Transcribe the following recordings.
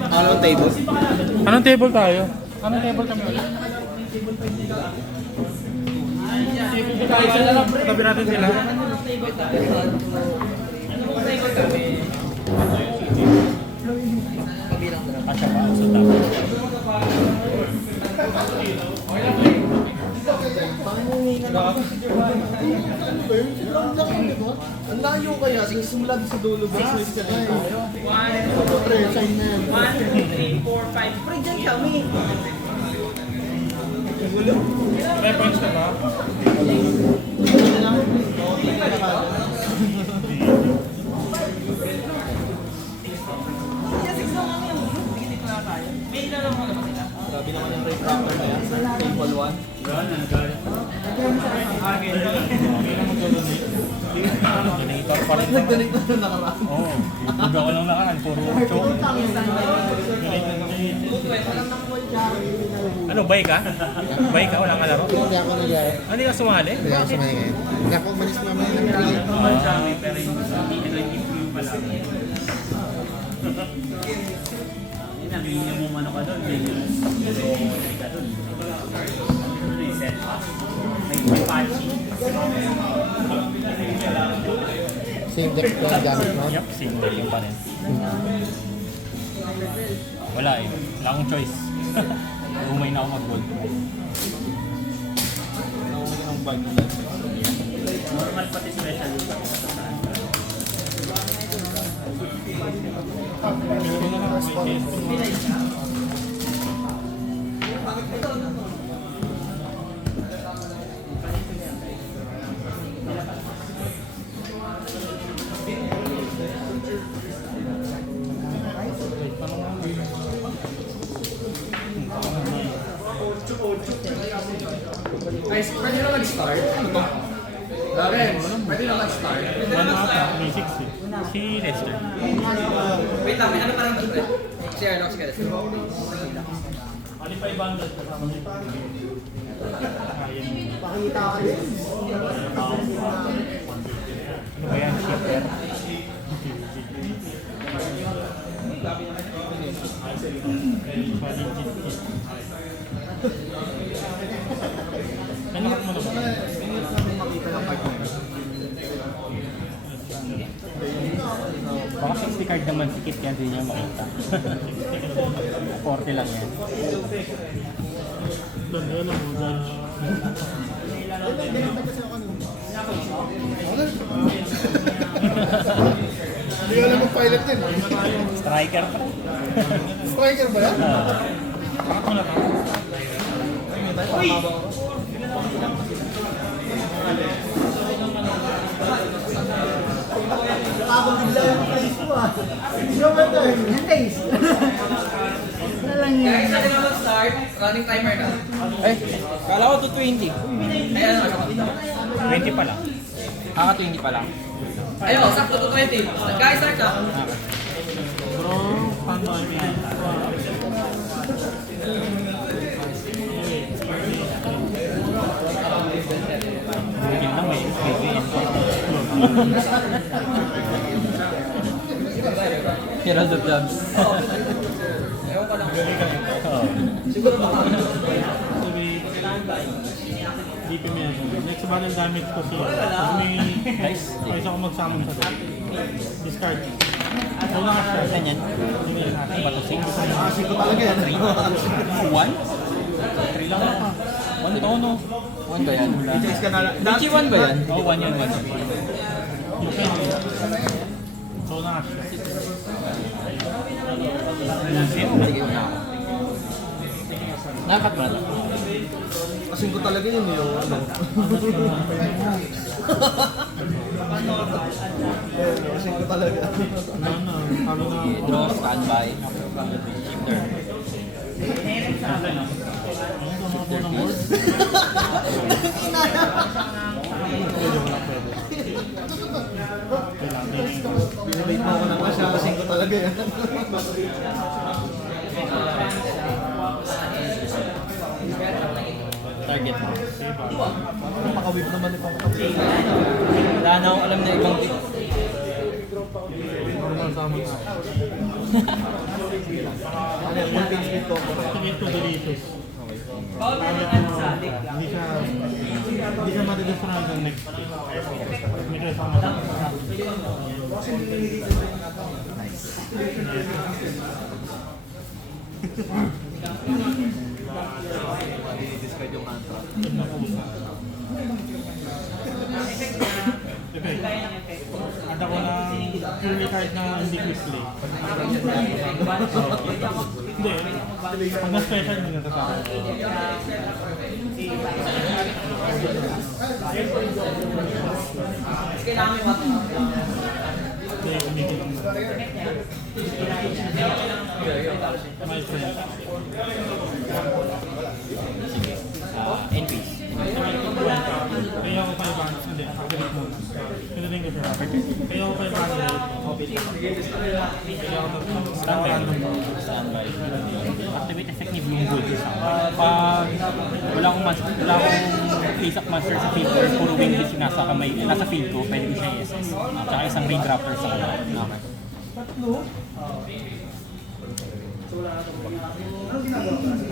Anong table? Anong table tayo? Anong table kami ulit? Tabi natin sila. Asya pa, so tapos. Ang layo kaya, simula sa dulo ba? 1, 2, 3, 4, 5. Pre, dyan kami. May points ka ba? Grabe naman yung rate factor na yan. Table 1. Donator pa rin. Nag-donate na yung nakaraan. Oo. Huwag ako lang nakaan. Puro choke. Ano, bay ka? Bay ka? Walang kalaro? Hindi ako nagyari. Hindi ka sumali? Hindi ako sumali ngayon. Hindi ako umalis mamaya ng play. Pero hindi nag-improve pala. Nabigyan mo mano ka doon, may ka doon. Reset pa. May patching. Same deck ko ang gamit mo. Yup, same deck pa rin. Wala eh. Wala akong choice. Umay na ako mag-gold. Naumay ang bag na. Normal pati special yung Guys, pwede na mag-start? Lawrence, pwede na mag-start? Ano ata? May 6 eh. Si Lester. Wait lang, may ano parang ba? Si Arnox ka. Ali 500 kasama niyo. Pakita ka rin. Ano ba yan? Shipper? Nanakot mo na ba? Makita ng bag na. Baka 60 card naman, sikit yan, hindi niya makita. 40 lang yan. Hindi ko alam mag-pilot din. Striker pa. Striker ba yan? Bakit mo na ka? Ako bigla yung face mo ah. Yung turn, yung face. Wala lang yun. Guys, pwede na mag-start? Running timer na. Ay, Kala ko 220. Ay, ano? 20 pa lang. Kaka 20 pa lang. Ayun, sakto 220. Guys, start na. Bro, paano kami? Bugin lang eh. Heroes of Jobs. Ewan ko lang. Siguro baka. DP mo yan. Next ba ng damage ko siya? Pag may Nice. ayos ako mag-summon sa doon. Discard. Huwag na ka-start. Ganyan. Hindi na natin. Bato 6. Kasi ko talaga yan. 1? 3 lang ako. 1 ito no? 1 ba yan? Details ka na lang. Dati 1 ba yan? Oo, 1 yun. 1. So na ka-start. Sige, una ako. Nakakat mo na. Kasi ko talaga yun yung ano. Kasi ko talaga. Ano, talo na. Draw, standby. Shifter. Ano po ng board? Binibait mo ako ng asya kasi ko talaga yan. Target mo. Makawip naman ito. Wala na akong alam na ibang Normal summon. Ano yung full page speed combo? Activate to delicious. Hindi siya madidistract ng next phase. May kasama na. Discard yung mantra. Okay. At ako na purely kahit na hindi quick play. Hindi. Pag na-special, hindi natatawag. Okay, kumiti lang. My friend. Entries. Kaya ako 500. Hindi, activate mo. Pinutin ko siya. Kaya ako 500. Kaya ako Standby. Activate effective yung good isa. Pag wala akong face-up master sa field or puro wingless yung nasa field ko, pwede ko siya i-SS. Tsaka isang raid raptor sa kanya. Okay.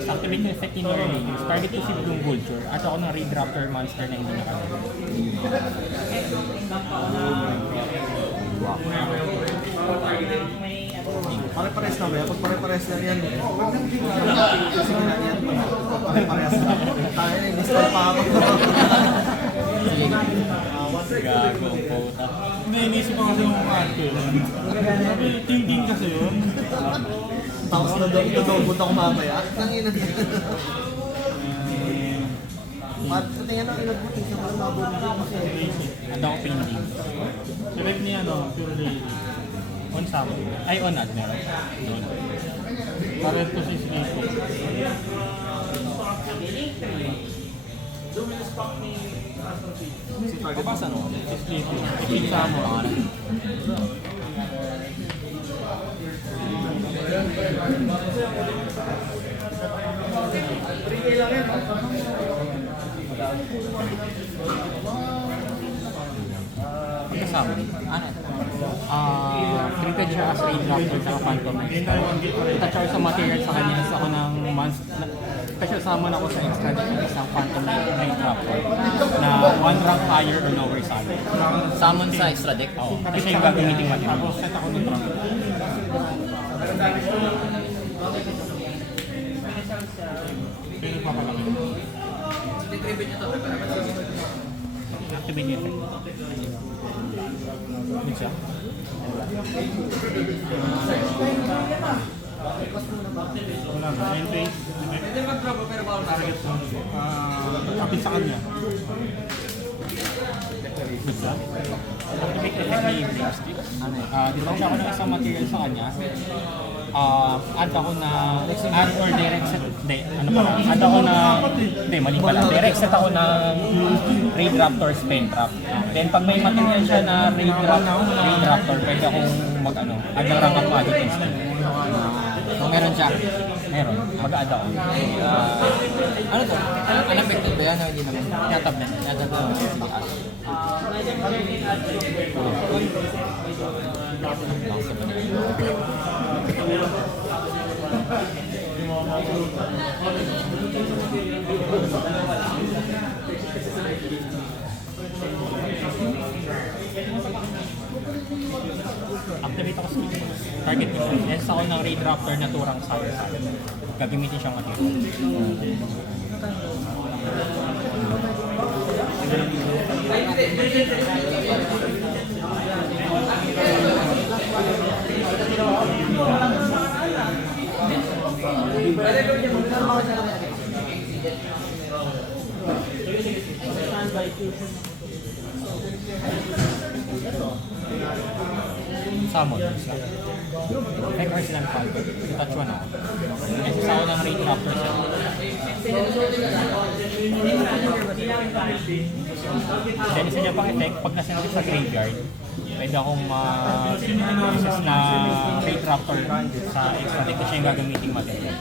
Activate yung effect in your lane. Target to si Bloom Vulture at ako ng raid raptor monster na hindi nakalala. Pare-pares na ba? Pag pare-pares na yan. Pare-pares na. Tayo na, install pa ako. Gago, puta. Hindi, inisip ko kasi yung arte. Sabi, ting-ting kasi yun. Tapos nadobot ako mamaya. Nanginan yan. Tingnan ang ilagbutin siya para mabot kasi. At ako painting. Select niya, purely on summon. Ay, on Admiral. Yun. Para ito si Snake. Si target. Kapasa no? Snake. I-click summon. Kasama. Ano? Treated siya as raid raptor sa Phantom. Hindi tayo mag-get pa rin. Ita-charge sa material sa kanya is ako ng kasi summon ako sa extra deck ng isang Phantom raid raptor na 1 rank higher or lower sa akin. Summon sa extra deck? Oo. Kasi siya yung gagamitin material. Tapos set ako ng trap. Pero papalaki. Activate yung effect. Ano siya? Wala ba? End phase. Target mo. Kapit sa kanya. Activate effect ni Flame Stick. Dito siya ako ng isang material sa kanya. Add ako na add or direct set. Hindi, ano pala? Add ako na hindi, mali pala. Direct set ako ng Raid Raptor Spell Trap. Then pag may material siya na Raid Raptor, pwede akong mag-ano, add ng rank up magic instant. Kung meron siya. Meron, mag-add ako. Ano to? Unaffected ba yan o hindi naman? Yatab na. Yatab na. Sige, add. Activate ako sa target ko. Yes, ako ng Raid Raptor na turang sa akin. Gagamitin siyang material. Summon. Effect or slam falcon. Touch 1 ako. Kasi sa ako ng Raid Raptor siya. Then isa niya pang effect, pag nasa natin sa graveyard, pwede akong ma-process na Raid Raptor sa extra deck kasi yung gagamiting material.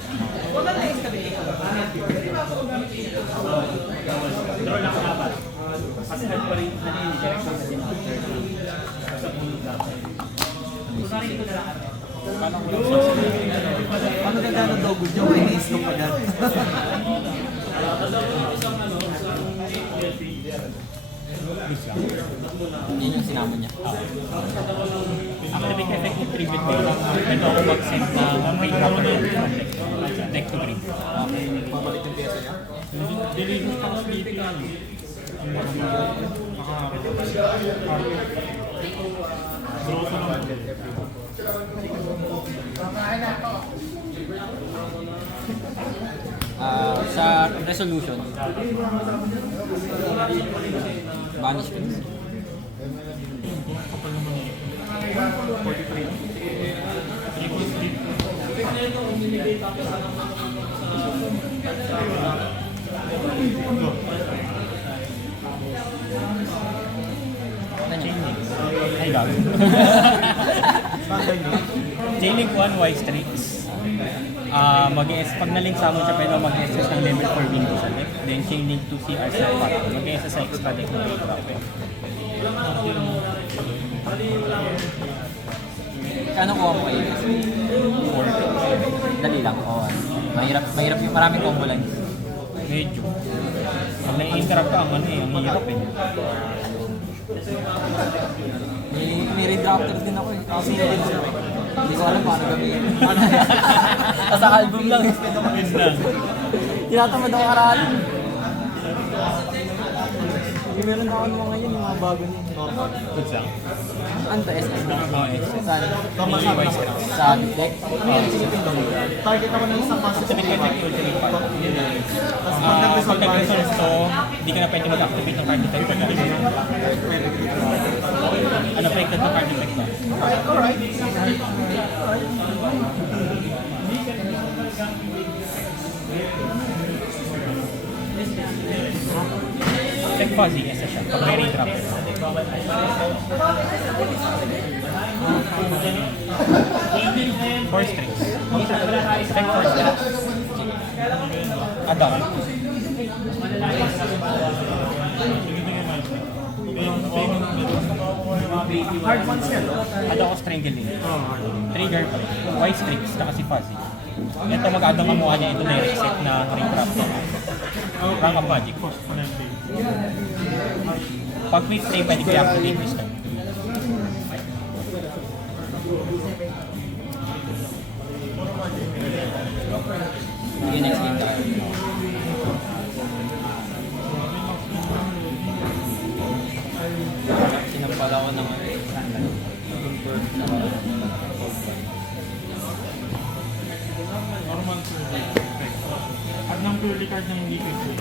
Draw lang dapat. Kasi nag-parade na direct lang sa din after sa puno dapat. Kusari ito na lang. Kala ko lang sa Paano gagana ng dog nyo? May na-stop agad. please lang. Yun yung sinama niya. Activate effective tribute day lang. Ito ako mag-send na free copy deck to green. Okay. Pabalik yung pyesa niya. Deliver pa ko sleepy lang. Draw ko lang. Sa resolution, banish ko. Kapal naman yun. 43. 3.3. Go. Ano niya? Ay, gago. Bagay nyo. J-Link 1, Y Strix. Pag na-link sa mo siya, pwede mag-SS ng level 4 window sa deck. Then Chainlink 2 CR sa pack. Mag-SS sa extra deck ng Big Drop. Kano kuha mo kayo? 4. Dali lang. Oo. Mahirap yung maraming combo lines. Medyo. Pag na-interact ka, ang hirap eh. May redrafter din ako eh. Kasi hindi ko alam paano gamitin. Sa album lang. Yes na. Tinatamad ako aralin. Meron ako naman ngayon yung mga bago niya. Good lang. Ano to? SS na? Oo, SS. Saan? Y Strix. Sa deck? Ano yan? Silipin daw. Target ako ng isang passes. Ultimate effect, ultimate part. Tapos pag Pag nag-resolve nag-resolve to, hindi ka na pwede mag-activate ng card effect pag nag-resolve. Unaffected ng card effect na. Alright. Check fuzzy, SS siya. Pag may redraft. Four strings. Check four strings. Adam. Hard ones yan, no? Ada ko strangling. Trigger pa rin. White strings, tsaka si fuzzy. Ito mag-add ang kamuha niya. Ito na yung reset na redraft. Rank of magic. Pag quick play, pwede ko i-activate this time. Sige, next game tayo. Sinampal ako ng Normal curly. At ng curly card ng hindi curly.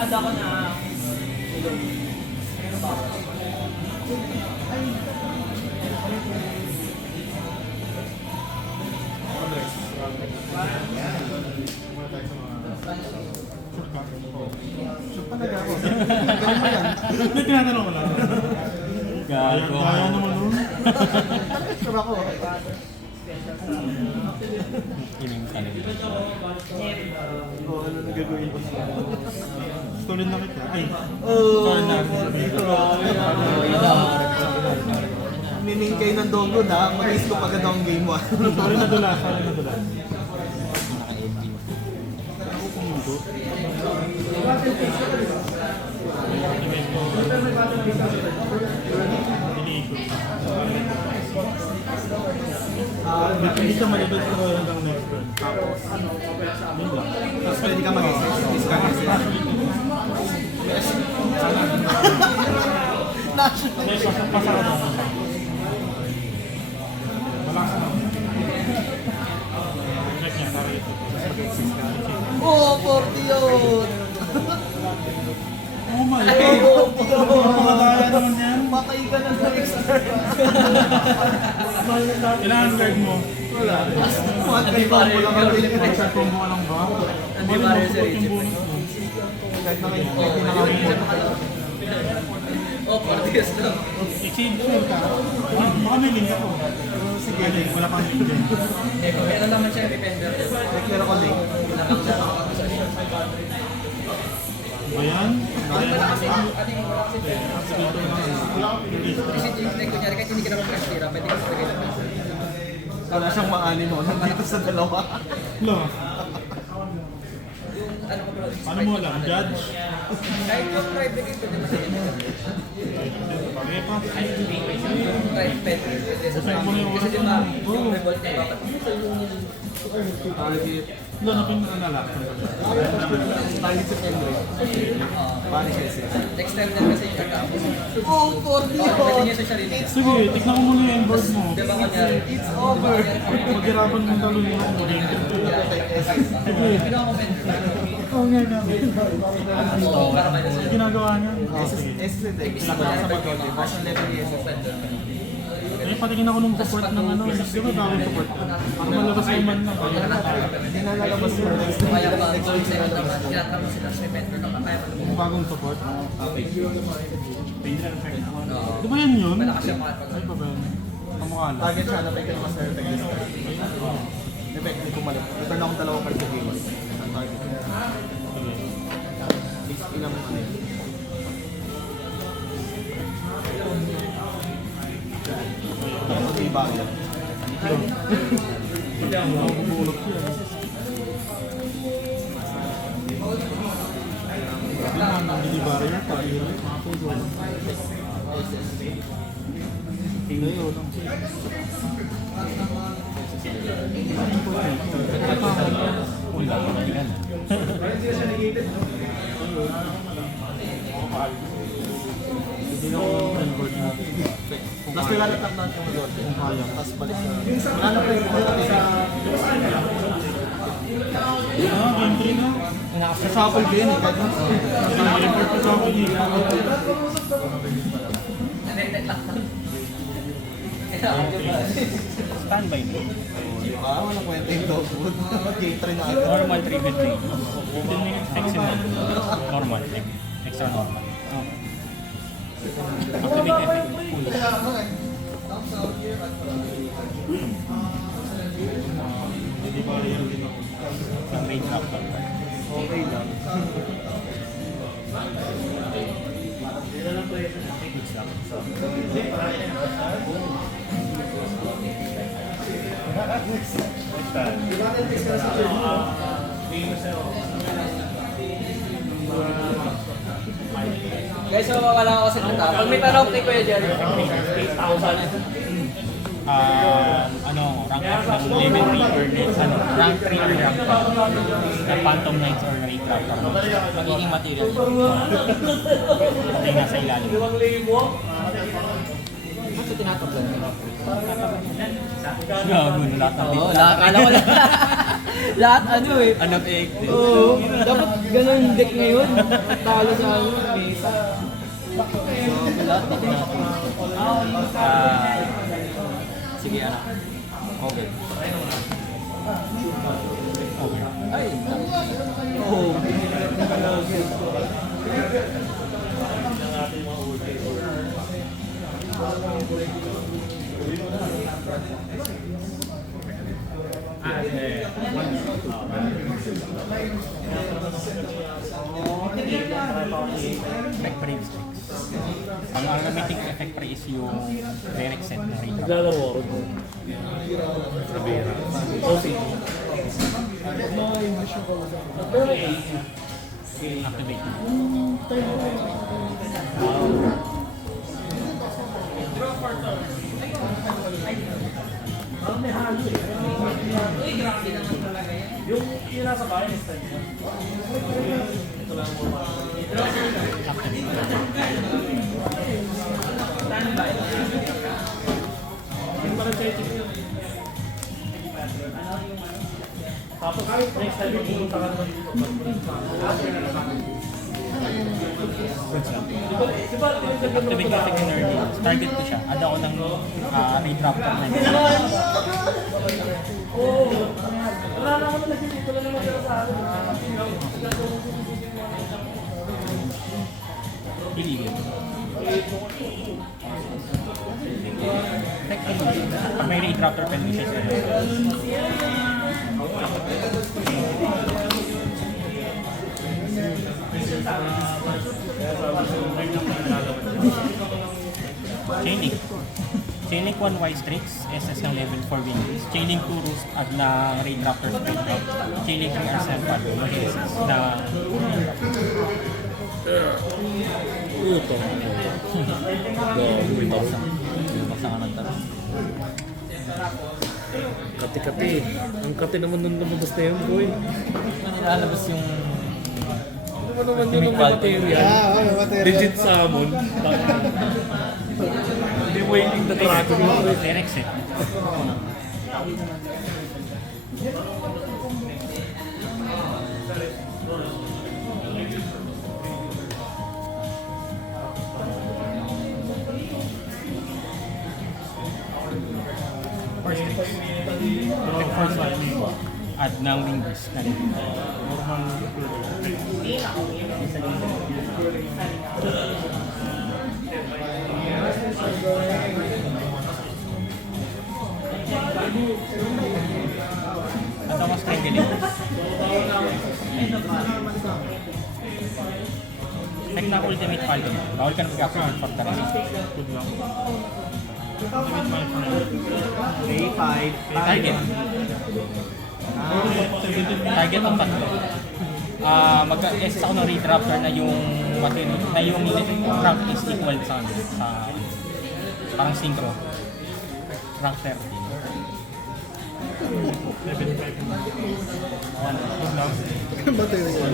Ada ko na. Sure talaga ako. Ganun mo yan. Hindi, tinatanong ko lang. Gago. Kaya naman nun. Sure ako. Ining talaga. Oo, ano na gagawin ko? Stolen na kita. Ay, Oh, sorry na. Miming kayo ng dogo na, mag-isip ko agad ang game mo. Sorry na dulas. Sorry na dulas. Naka-ending. Ako pumundo. Hindi siya malibig ko hanggang next turn. Tapos, yun lang. Tapos pwede ka mag-discard. Hindi, pasa ka doon. Malakas na. Check niya, target. Oh, 40 yun! Oh my God! Napakadaya naman yan. Patay ka na sa extra. Kailangan guard mo. Wala. Mga kaibahan mo lang ang rin. Mag-shot combo ka lang ba? Hindi ba rin sa Yung bonus mo. Kahit na kayo pinaka-report. Oh, 40 years na. Exceed sure ka. Baka may link ako. Pero sige, wala pang link dyan. Eh, kung meron naman siya defender. Declare ko link. Ba yan? kasi, ano yung wala kasi. Kasi kunyari, kahit hindi ka naman press tira, pwede ka sa tagay naman. Wala siyang maani mo, nandito sa dalawa. Lo, Ano ko bro? paano mo alam? Judge? Kahit yung private ito, pwede mo sa inyo. Kaya pa. Private, pwede sa family. Kasi di ba, yung revolt na iba, Lo, napinalala. Tayo sa Henry. Paano siya siya? external kasi yung account. Oh, for me, Pwede niya sa sarili. Sige, tignan ko muna yung board mo. Di ba kunyari? It's over. Maghirapan mong talunin yung board. Pinakomment. Oo nga namin. Para may nasa. Ginagawa niya? Sige. Version level yes. Eh, patingin ako nung support ng ano. Di ba gawin support? Para malabas yung man na. Hindi na lalabas yung next Kaya pa, next second naman, tinatama sila sa mentor ka pa, kaya pa Yung bagong support. Oo. Di ba yan yun? Malakas yung mga Ay, pa ba yan? Kamukha lang. target siya, napagyan naman sa effect this card. Effect, hindi pumalik. Return akong dalawang card sa game. Isang target. Ilang ano yun. Ano yung bago yan? Nakakabulog siya. Grabe na, nandili barrier pa. Layo lang. Hindi na ako convert na. Tapos nilalatap na yung Lord. Kung kaya. Tapos balik na. Wala na po yung Game 3 na. Kasapal din eh. Kahit Report ko sa akin eh. Standby mo. walang kwenta yung dog food. Mag-catering na agad. Normal tribute day. 15 minutes maximum. Normal. Extra normal. Activate effect. Hindi ba yan din ako? Isang range raptor. Okay lang. Guys, so wala ako sa data. Pag may tanong kay Kuya Jerry, 8,000. Rank up ng level 3 or next, rank 3 or rank 5. Phantom Knights or Raid Raptor. Magiging material. Ito yung nasa ilalim. Ito tinatablan ko. Gago, lahat ng Oo, alam ko lang. Lahat ano eh. Anak egg. Oo, dapat ganun yung deck ngayon. Talo sa ano, mesa. Lahat na tinatablan. Sige, anak. Okay. Ay, oh. Effect Brave Strix. Ang automatic effect pre is yung direct set na Raid Raptor. Naglalaro ako doon. Rabera. Okay. Activate mo. Yung nasa bahay, next time. Yung pala check yun. Tapos next time yung pumunta ka naman dito. Activate ko effect in early. Target ko siya. Add ako ng Raid Raptor na yun. Wala na ako talaga dito. Wala naman sila sa akin. Iligil. Pag may Raid Raptor, pwede mo siya sa Chainlink. Chainlink 1 Wise Tricks, SS ng level 4 wings. Chainlink 2 Roost at na Raid Raptor Speed Drop. Chainlink 3 Arsenal Pato, may SS na... Ito. Bumasa ka ng tanong. Kati-kati. Ang kati naman nung lumabas na yun, boy. Ano nilalabas yung... Ano naman yun ang material? Oo, material. Legit salmon. Hindi waiting the track. Direct set. First tricks. First lightning. Add ng wing boost na rin. At ako strangling. Tech na ultimate Falcon. Bawal ka na mag-upload for the rest. Target. Target ang tatlo. Mag-SS ako ng Raid Raptor na yung rank is equal sa parang synchro. Rank 30. Material.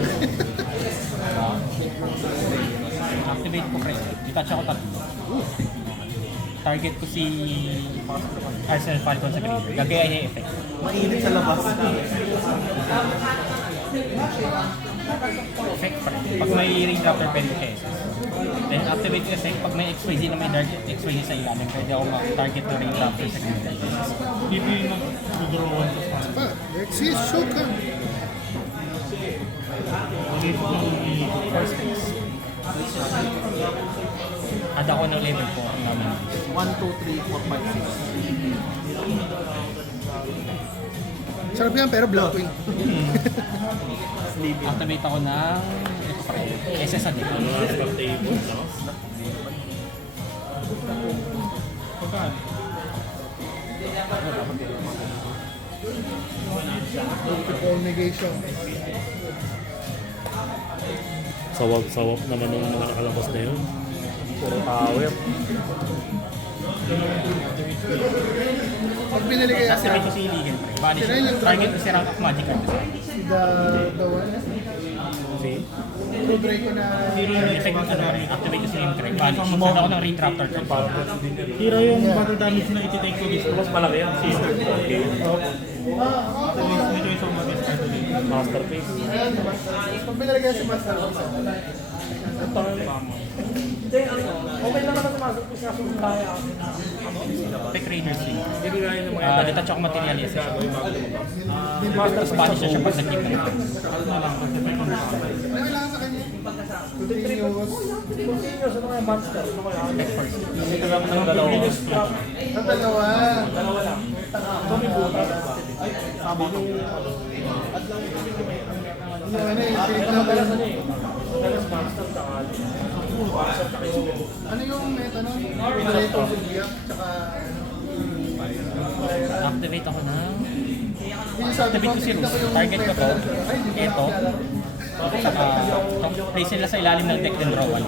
Activate ko pre. I-touch ako tatlo. Target ko si Arsenal Falcon sa graveyard. Gagaya niya yung effect. Mainit sa labas. Effect pa rin. Pag may Raid Raptor, pwede ko SS. Then activate kasi, pag may XYZ na may dark XYZ sa ilalim, pwede ako mag-target ng Raid Raptor sa graveyard. Dito yung nag-draw one sa spot. Pa, exist, show ka. Dito yung First tricks. Add ako ng level 4 ang namin. 1, 2, 3, 4, 5, 6. Sarap yan, pero Blackwing. Activate ako ng ito pa rin. SS at ito. pagkaan. Multiple negation. Sawag-sawag naman ng mga nakalabas na yun. Puro power. Pag binili kaya sa Activate ko si Iligan. Banish. Target ko si Rank of Magic card. si the one, See? Blue Draco na Effect activate ko si Lim Craig. Banish. Add ako ng Raid Raptor card. Hira yung battle damage na ititake ko dito. Mas malaki yan. Sister. Okay. Ito yung isang mag-test card dito. Masterpiece. pag binili kaya si Master Box. Effect Raiders League. Hindi kaya ng mga Detach ako material yes. Tapos banish na siya pag nag-keep ng effect. Ano kailangan sa kanya? Continuous. Effect first. Ang dalawa. Ano yung meta nun? Generator Bulbiak, tsaka... Activate ako ng... Yung sabi Activate ko si Rus. Target ko to. Ito. Saka place nila sa ilalim ng deck din draw one.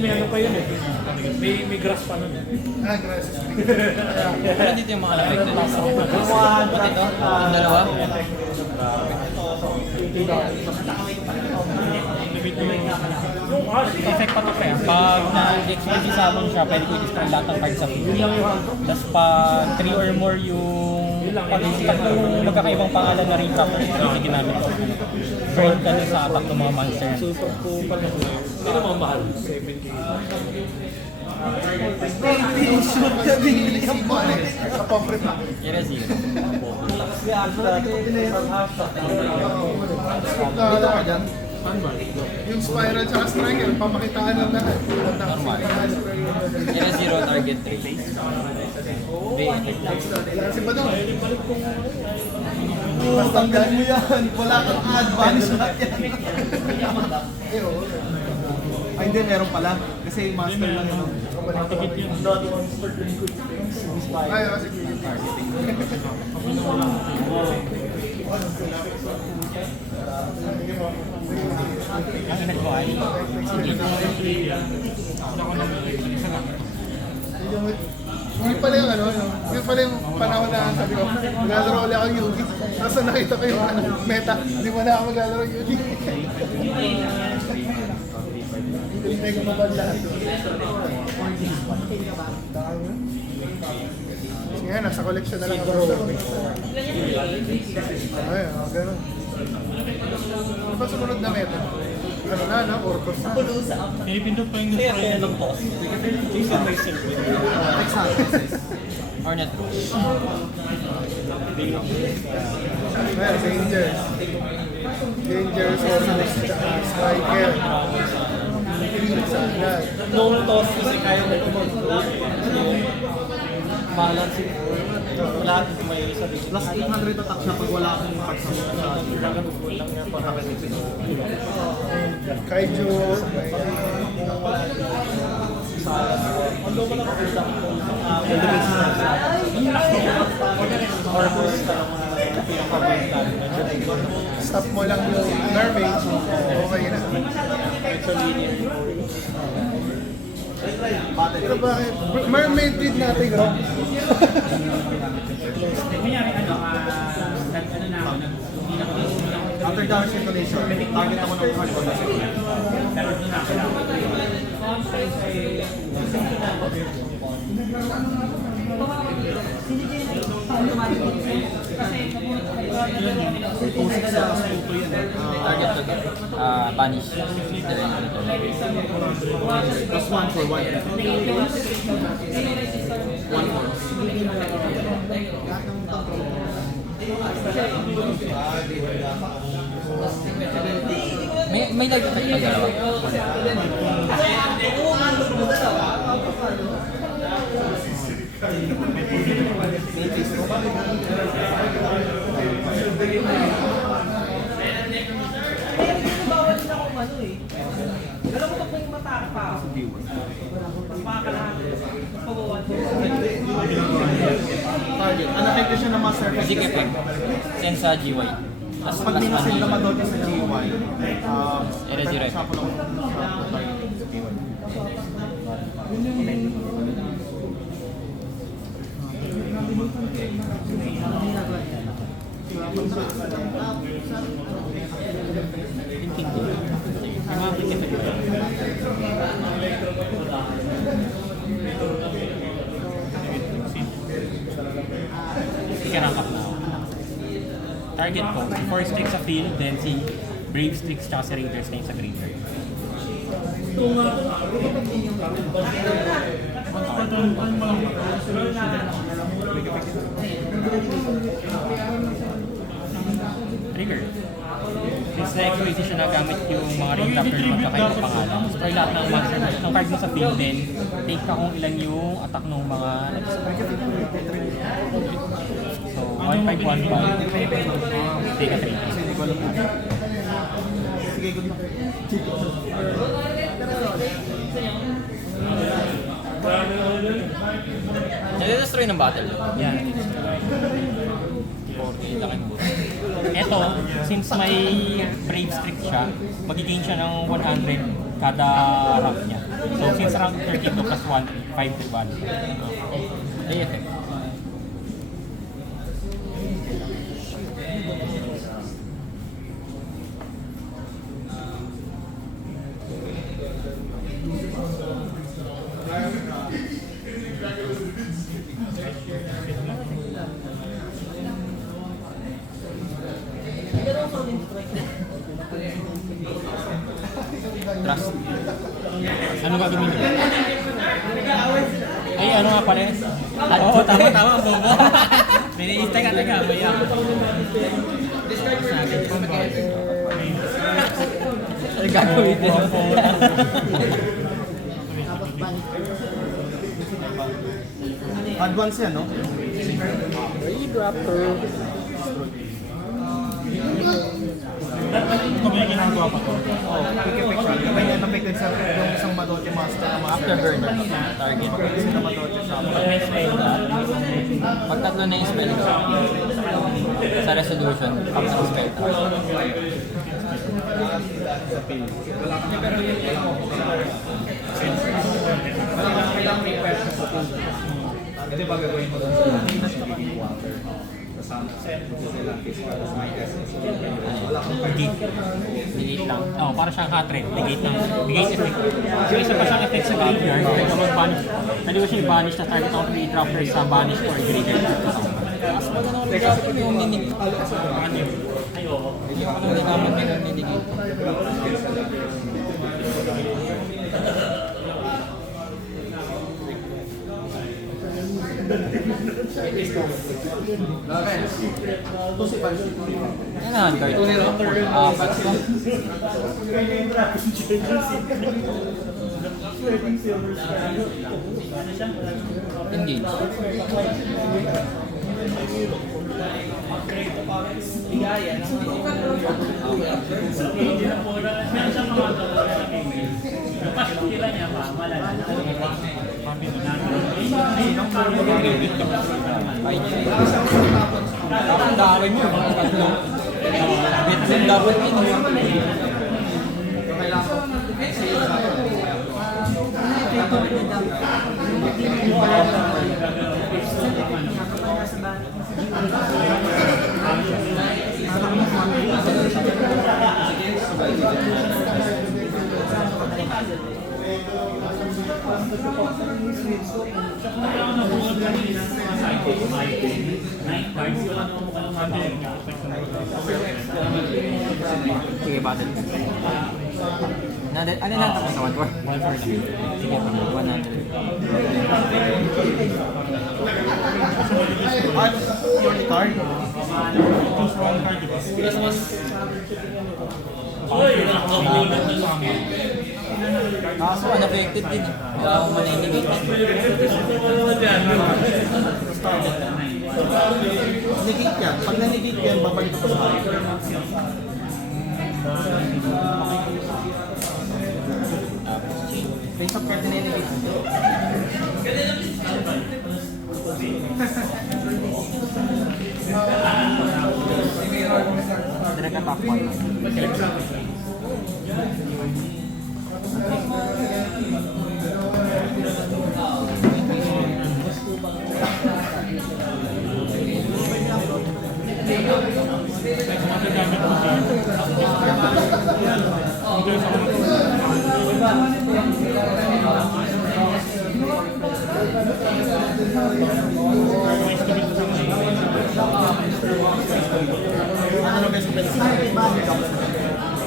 may ano pa yun eh. May grass pa nun eh. Ah, gracias. Pero dito yung mga effect na nasa. Ba't ito? Yung dalawa? Effect pa to kaya. Pag na-explode sa summon siya, pwede ko i-destroy lahat ng cards sa field. Tapos pag 3 or more yung tatlong magkakaibang pangalan na Raid Raptor, pwede ginamit ko. Burn ka na sa attack ng mga monsters. Super cool pa na. Hindi naman mahal. 7K. Shoot ka din. Sa pomfret na. Kira zero. Dito ka dyan. Yung spiral tsaka striker, pamakitaan lang lahat. Normal. Era 0 target 3. Kasi ba doon? Basta tanggalin mo yan. Wala kang advance shot yan. Ay, hindi, meron pala. Kasi master lang yun. Ay, kasi Ang anak ko ay Yun pala yung ano, no? Yun pala yung panahon na sabi ko, maglalaro ulit ako Yugi. Tapos nakita ko yung ano, meta, hindi mo na ako maglalaro Yugi. Hindi ko mabaglaan. Sige, nasa collection na lang ako. Ay, gano'n. Ano ba sumunod na meta? Ano na, Orcos na. Pinipindot pa yung destroy. Hornet Rose. Well, Rangers. Rangers, Orcos, tsaka Striker. Sana. Noong toss kasi kaya mo mag-float. Balance it. Lahat may isa rin. Plus 800 attack siya pag wala akong attack sa Kaiju. Stop mo lang yung mermaid. Okay na. Pero bakit? Mermaid din natin, bro. After down circulation, target ako ng card ko. Target to banish. Plus 1 for 1. 1 for. May light effect pa dalawa. Target. Unaffected siya ng master effect. Magic effect. Send sa GY. Tapos pag minasin naman doon sa GY, Era zero. example ako sa target sa GY. Ikarangkap na ako. Target ko, si Force Stick sa field, then si Brave Sticks tsaka si Raiders na yung sa graveyard. Trigger. Since na-equate siya na gamit yung mga ring after na magkakaibang pangalan. Destroy lahat ng monster ng card mo sa field, then take ka kung ilan yung attack ng mga so, 1515. Take a 3. Kasi hindi ko alam. Sige, good luck. Nade-destroy ng battle. Yan. 4K, laki mo. Ito, since may Brave Streak siya, magigain siya ng 100 kada rank niya. So, since rank 32 plus 1, 5 to value. Ay, effect. Trust. Ano gagawin niyo? Ay, ano nga pala? Oo, tama, bobo. Pinihintay ka taga, maya. Sa atin po, Gagawin din. Advance yan, no? Ito ba yung ginagawa pa to? Pikipik siya. May napikid sa yung isang Madote Master na master. Afterburner. Target. Sila Madote siya. Pag tatlo na yung spell ko, sa resolution, up sa spell ko. Negate lang. Oo, para siyang hot red. Negate lang. Negate effect. So, isa pa siyang effect sa graveyard. Pwede ka mag-banish. Pwede ko siya i-banish na target ako 3 droppers sa banish or graveyard. Mas maganda ko rin yung ninig. Hindi ako lang nalaman yung ninig. Yan ang card. Apat ko. Engage. Ay, ang dami mo. Bitsin dapat yun. Sige, battle. Ano na tapos sa 1-4? 1-4 lang. Sige, 100. Your card. Choose one card, di ba? Kaso unaffected din eh. Wala akong maninigit. Negate yan. Pag na-negate yan, babalik ko sa akin. Face up card na negate. Direct attack 1.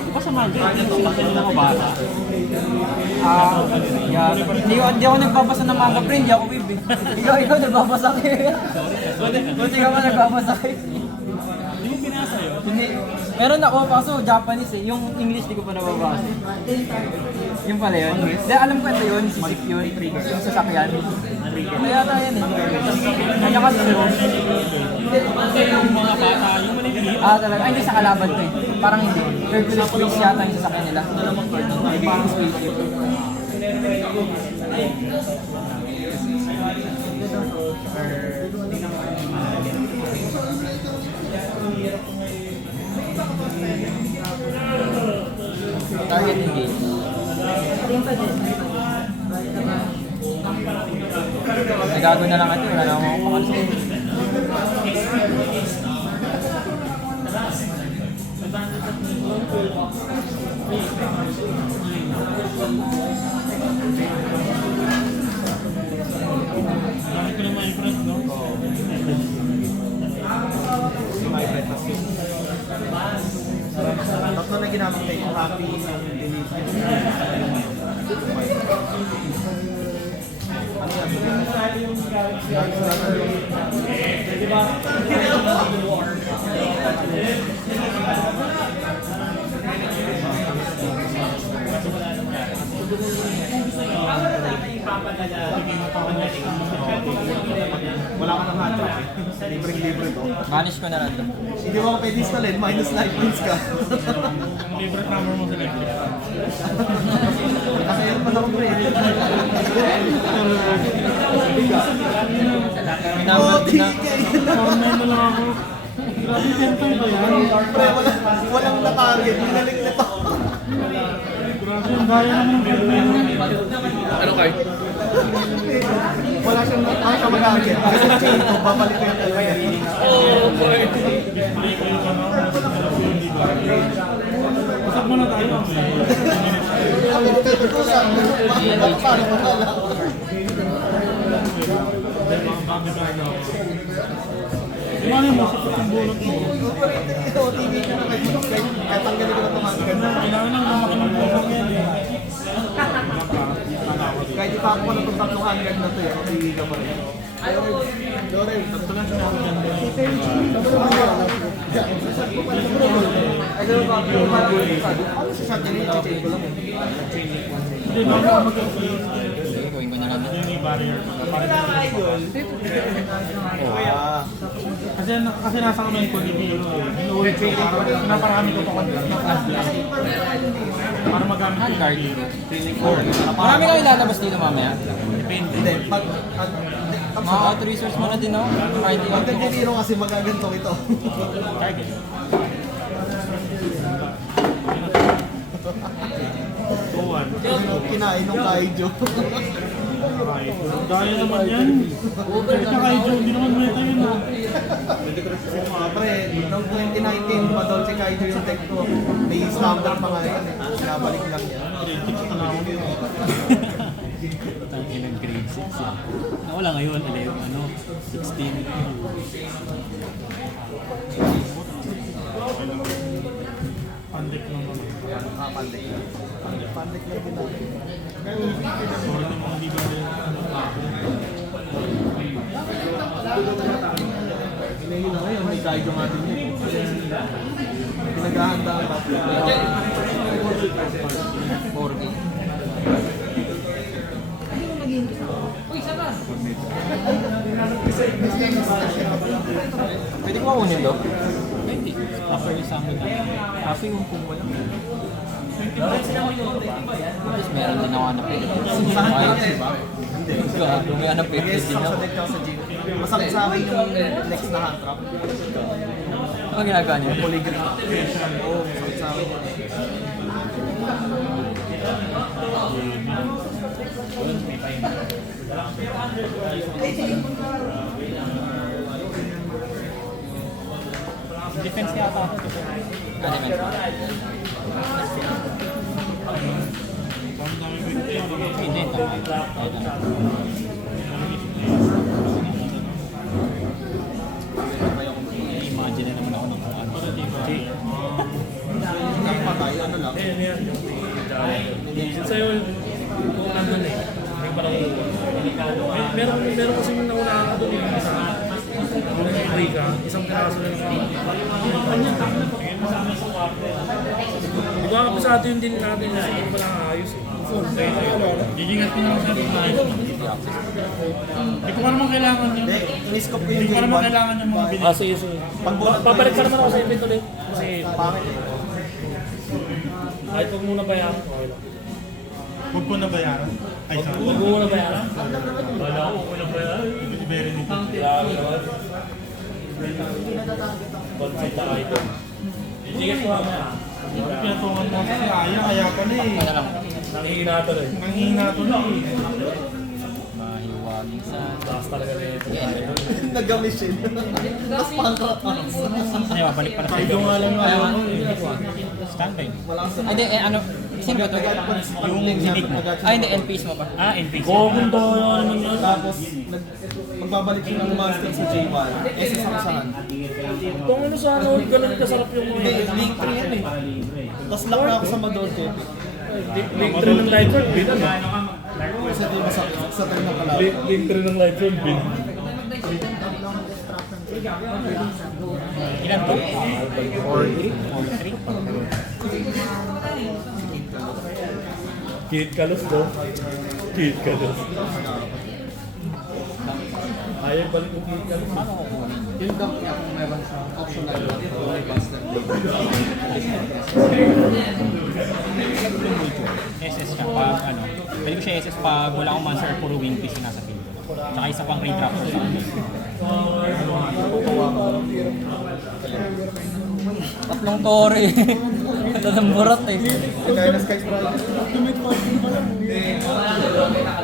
Diba sa magic? Hindi ako bata. Hindi ako nagbabasa ng manga pre, hindi ako wib eh. Ikaw nagbabasa kayo. Buti ka ba nagbabasa kayo? Hindi mo pinasa yun. Hindi. Meron ako, kaso Japanese eh. Yung English di ko pa nababasa. Yung pala yun. Hindi, alam ko ito yun, si Sip yun. Yung sasakyan. Kaya tayo yan eh. Kanya kasi yun. Yung mga bata, yung manipilip. Talaga. Ay, hindi sa kalaban ko eh. Parang hindi. Hercules Space yata yung sasakyan nila. Parang spaceship. Target engage. Nagago na lang ito. Wala na akong makakalsin. Gamit ko na Minecraft, no? Tatlo na ginamit tayo yung happy Wala ka ng hot eh. Libreng-libre to. Vanish ko na lang to. Hindi mo ka pwede installin, minus life points ka. Ang favorite number mo sa libre. Kasi yun pa ako pre. Number na. Formen na lang ako. Grabe, 10 time ba yan? Pre, walang na-target. Binalik na to. Grabe, ang daya naman ng favorite. Ano card? Wala siyang mag-target. Kasi chain ko, babalik ko yung talaga. Display ko yung ano. Usap mo na tayo. Ako, pagkukulang. Paano ko wala? Bago tayo na ako. Di ba yung masakit yung bulot mo? Ito, TV ko na kahit tanggalin ko na ito hanggang. Kailangan lang lumaki ng puso yan eh. Kahit ipapo ko na itong tatlong hanggang na ito eh, TV ka pa rin. Dorel, tatlo lang siya ako dyan. Ano si Shot yan? I-chain ko lang eh. Hindi, bago ako mag-upload. Gawin ko na lang. Yung may barrier. Kasi nasa comment ko dito yun eh. Inuwi ko naparami ko pa content na class lang. Para magamit ko yung card. Marami kang ilalabas dito mamaya. Hindi, pag Mga auto resource mo na din ako. Kahit pag nag-zero kasi magaganto ito. Target. Kinain ng kaijo. Daya naman yan. Kaya kayo, hindi naman meta yun ah. Pre, noong 2019, pa-down si Kaijo yung tech ko. May standard pa nga yun eh. Nabalik lang yan. Tangin ng grade 6 yan. Nawala ngayon, 11, 16. Pandek lang naman. Pandik. Pandik lang din natin. Sorry naman hindi ba Hinahin na ngayon, may Kaijo nga din yun. Pinaghahanda ang top. 4K. Pwede ko makunin to? Hindi. After isang mo na. Kaso yung kung wala. Mas meron din ako na pwede. Hindi. Gago, may hanap pwede Yes, din sa ako. deck ako sa gym. Masakit sa akin yung next na hand trap. Ano ginagawa niyo? Polygrip. Oo, masakit sa akin. Defense yata ako. Ano naman? Hindi, tama. Imagine na naman ako ng kung ano. Hindi patay, ano lang. Sa'yo, kung nandun eh. May parang meron kasi yung nauna ka doon yung isa. Kung free ka, isang piraso na naman. Di ba kapisado yung din natin na hindi pa lang ayos eh. Gigingat ko na lang sa'yo. Hindi ko pa naman kailangan yung... Hindi, in-scope ko yung Hindi ko game naman 1. kailangan yung mga binigay. Sige, sige. Pagbuhat Babalik ka naman ako sa event ulit. Kasi Pangit eh. kahit huwag muna bayaran, okay lang. Huwag ko na bayaran. Ay, sorry. Huwag muna bayaran. Wala ako, huwag muna bayaran. Very nito. Grabe naman. Concept na kayo. Sige po mamaya. Pinatungan mo kasi kaya pala eh. Ano lang? Nangihina to rin. Nanghihina to na eh. Mahiwaling sa... Taas talaga na ito. Nag-mission. Tapos pangkrap ako. Ano yung balik para sa Kaido nga lang ayaw ko eh. standby. Wala akong Ay, hindi, ano? Sino ba to? yung gimmick mo. Ay, hindi, NPs mo pa. Ah, NPC. Oo, kung to naman yun. Tapos, magbabalik yung ng master sa J1. Eh, sa saksahan. Kung ano sana, ganun kasarap yung Hindi, link 3 yan eh. Tapos lock na ako sa Mador Tip. Link 3 ng Lightron, bin. Kasi di ba sa tayo ng kalaban. Link 3 ng Lightron, bin. Ilan to? 4-3. 3? Kid Kalos to. Kid Kalos. Ayaw balik ko Kid Kalos. Yung dump niya kung meron sa optional SS siya pag ano. Pwede ko siya SS pag wala akong monster puro win piece yung nasa field ko. Tsaka isa pang redraft ko sa akin. Tatlong tore. Ito ng burat eh. Kaya na Sky Project.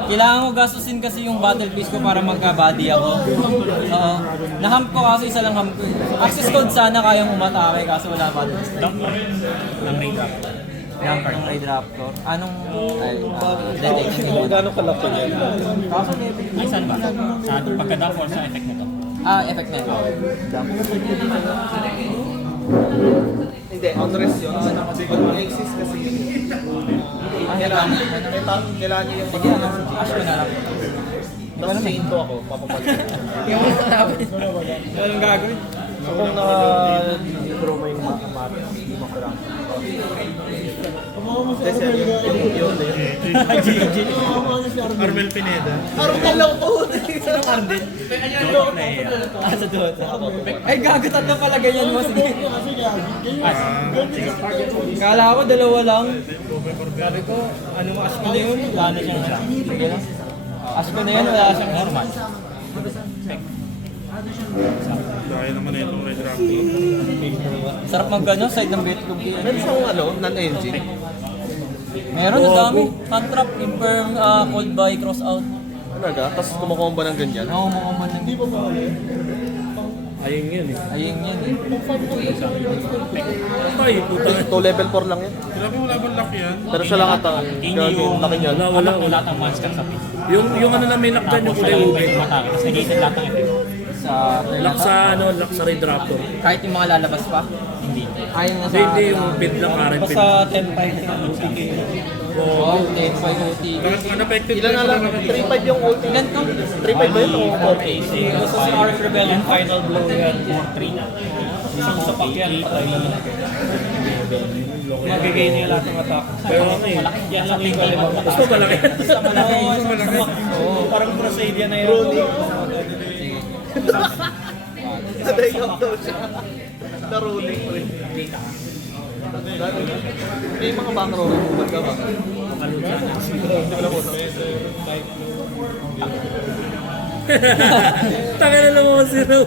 Kailangan ko gastusin kasi yung battle piece ko para magka-body ako. Oo. Na-hump ko kasi isa lang hump ko. Access code sana kayang umatake kaso wala battle piece. Dump ng redraft. Yung raid raptor. Anong detection? Gano'ng kalaki yan? Kaso level. Ay, saan ba? Sa pagka-dump or sa effect nito? Effect na ito. Hindi, on-rest yun. Mag-exist kasi yun. Kailangan niya yung Sige, ash ko na lang. Tapos chain to ako, papapalit. Yung mga namin. Walang gagawin. So kung naka-draw mo yung mat, hindi mo kailangan. Kasi yun. Armel Pineda. Armel lang po! Sinong Arden? Sa Dota. Ay, gago tatlo pala ganyan mo. Sige. Kala ko dalawa lang. Sabi ko, anong ash ko na yun? Wala na siyang siya. Sige lang. Ash ko na yan, wala siyang normal. Dahil naman na itong Red Raptor. Sarap mag side ng Betlog. Meron siyang non-engine. Meron, ang dami. Hand trap, infirm, cold buy, cross out. Talaga? Tapos kumukomba ng ganyan? Oo, mga man lang. Di ba ba? Ayun yun eh. Ayun yan eh. Ay, puta. 2 level 4 lang yan. Grabe wala bang lock yan? Pero siya lang ata. Hindi yung Laki niyan. Wala. lahat ng monster sa field. Yung ano na may lock dyan, yung Tapos kulay siya lang ube. pwede matake. Tapos negated lahat ng effect. Sa Lock sa ano, lock sa Red Raptor. kahit yung mga lalabas pa. Hindi. Ayun nga sa... Hindi, yung bid lang current bid. Basta 10-5 Oo, 10-5 OT. Unaffected Ilan na lang? 3-5 yung ulti. Ilan to? 3-5 ba yun? O 4? Si Arch Rebellion Final Blow yan. 4-3 na. Isang sapak yan. Patay na lang. Magigay na yung lahat ng attack. Pero ano eh. Yan lang yung galing. Gusto malaki. Basta malaki. Oo, parang Brasilia na yun. Take out daw siya. Na-rolling pa rin. May mga back rolling. Magkabang. Tanga na naman si Ro.